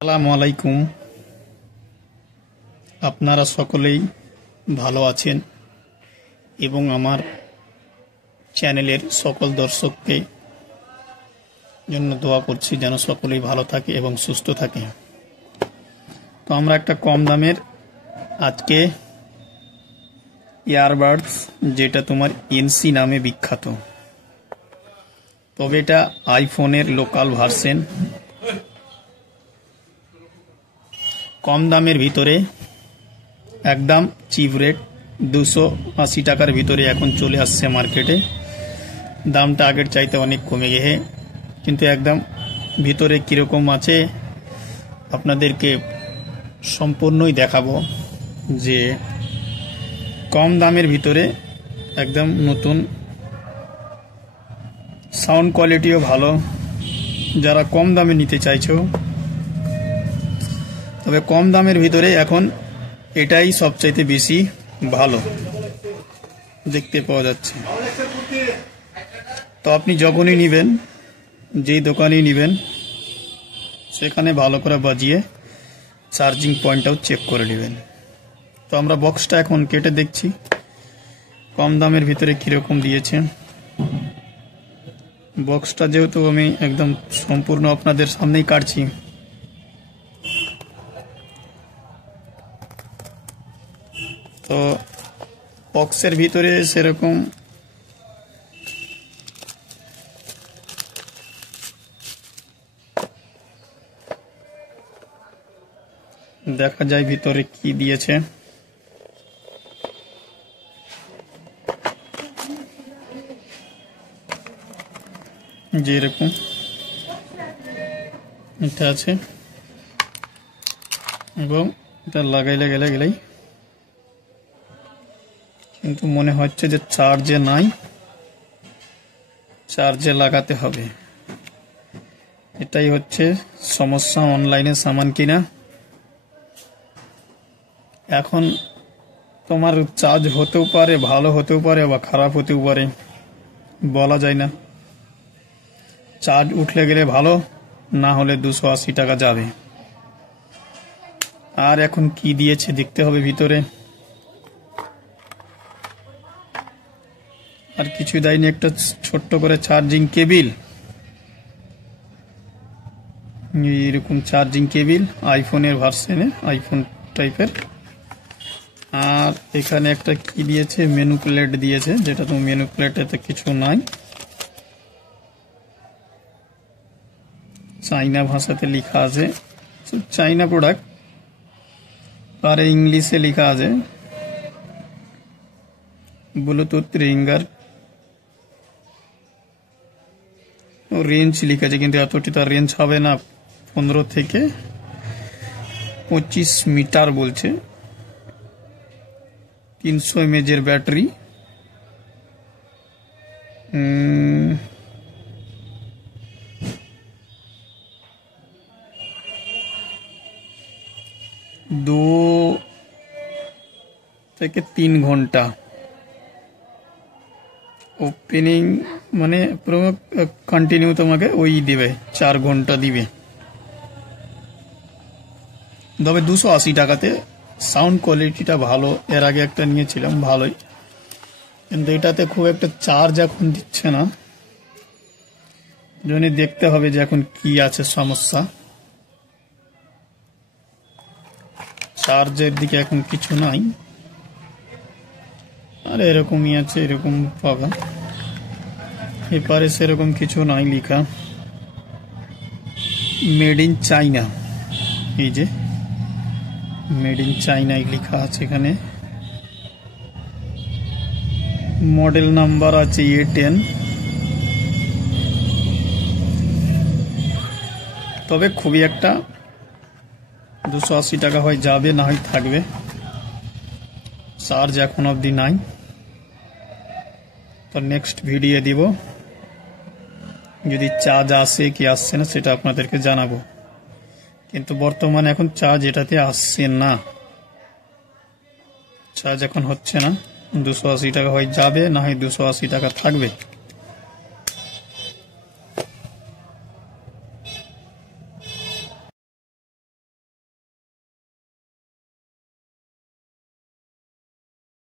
আসসালামু আলাইকুম। আপনারা সকলেই ভালো আছেন এবং আমার চ্যানেলের সকল দর্শককে জন্য দোয়া করছি যেন সকলেই ভালো থাকে এবং সুস্থ থাকে। তো আমরা একটা কম দামের আজকে ইয়ারবাডস, যেটা তোমার এনসি নামে বিখ্যাত, তবে এটা আইফোনের লোকাল ভার্সন। কম দামের ভিতরে একদম চিপ রেট 280 টাকার ভিতরে এখন চলে আসছে মার্কেটে। দামটা আগের চাইতে অনেক কমে গেছে, কিন্তু একদম ভিতরে কীরকম আছে আপনাদেরকে সম্পূর্ণই দেখাবো। যে কম দামের ভিতরে একদম নতুন, সাউন্ড কোয়ালিটিও ভালো। যারা কম দামে নিতে চাইছো, তবে কম দামের ভিতরে এখন এটাই সবচাইতে বেশি ভালো দেখতে পাওয়া যাচ্ছে। তো আপনি যখনই নেবেন, যেই দোকানেই নেবেন, সেখানে ভালো করে বাজিয়ে চার্জিং পয়েন্টটাও চেক করে নেবেন। তো আমরা বক্সটা এখন কেটে দেখছি কম দামের ভিতরে কীরকম দিয়েছে। বক্সটা যেহেতু আমি একদম সম্পূর্ণ আপনাদের সামনেই কাটছি, তো বক্সের ভিতরে সেরকম দেখা যায় ভিতরে কি দিয়েছে। যে এরকম এটা আছে এবং এটা লাগাইলে গেলেই কিন্তু মনে হচ্ছে যে চার্জে নাই, চার্জে লাগাতে হবে। এটাই হচ্ছে সমস্যা অনলাইনে সামান কিনা। এখন তোমার চার্জ হতেও পারে, ভালো হতেও পারে বা খারাপ হতেও পারে, বলা যায় না। চার্জ উঠলে গেলে ভালো, না হলে 280 টাকা যাবে। আর এখন কি দিয়েছে দেখতে হবে ভিতরে। আর কিছু দেয়নি, একটা ছোট্ট করে চার্জিং কেবিল, এরকম চার্জিং কেবিল আইফোনের ভার্সনে, আইফোন টাইপের। আর এখানে একটা কি দিয়েছে, মেনু প্লেট দিয়েছে, যেটা তো মেনু প্লেটেতে কিছু নাই, চাইনা ভাষাতে লেখা আছে, চাইনা প্রোডাক্ট, আর ইংলিশে লেখা আছে ব্লুটুথ রিঙ্গার, রেঞ্জ লেখা আছে, কিন্তু এতটি তার রেঞ্জ হবে না। 15 থেকে 25 মিটার বলছে। 300 mAh ব্যাটারি। दो থেকে 3 ঘন্টা ওপেনিং, মানে পুরো কন্টিনিউ তোমাকে ওই দিবে, 4 ঘন্টা দিবে। তবে 280 টাকাতে সাউন্ড কোয়ালিটিটা ভালো। এর আগে একটা নিয়েছিলাম, ভালোই, কিন্তু এটাতে খুব একটা চার্জ এখন দিচ্ছে না। জন্য দেখতে হবে যে এখন কি আছে সমস্যা। চার্জের দিকে এখন কিছু নাই, আর এরকমই আছে, এরকম পাবা। এপারে সেরকম কিছু নাই লেখা, মেড ইন চাইনা। এই যে মেড ইন চাইনাই লেখা আছে এখানে। মডেল নাম্বার আছে A10। তবে খুবই একটা 280 টাকা হয় যাবে, না হয় থাকবে। চার্জ এখন অবধি নাই, তো নেক্সট ভিডিও দিব, যদি চার্জ আসে কি আসছে না সেটা আপনাদেরকে জানাবো। কিন্তু বর্তমানে এখন চার্জ এটাতে আসছে না, চার্জ এখন হচ্ছে না। 280 টাকা হয় যাবে, না হয় 280 টাকা থাকবে।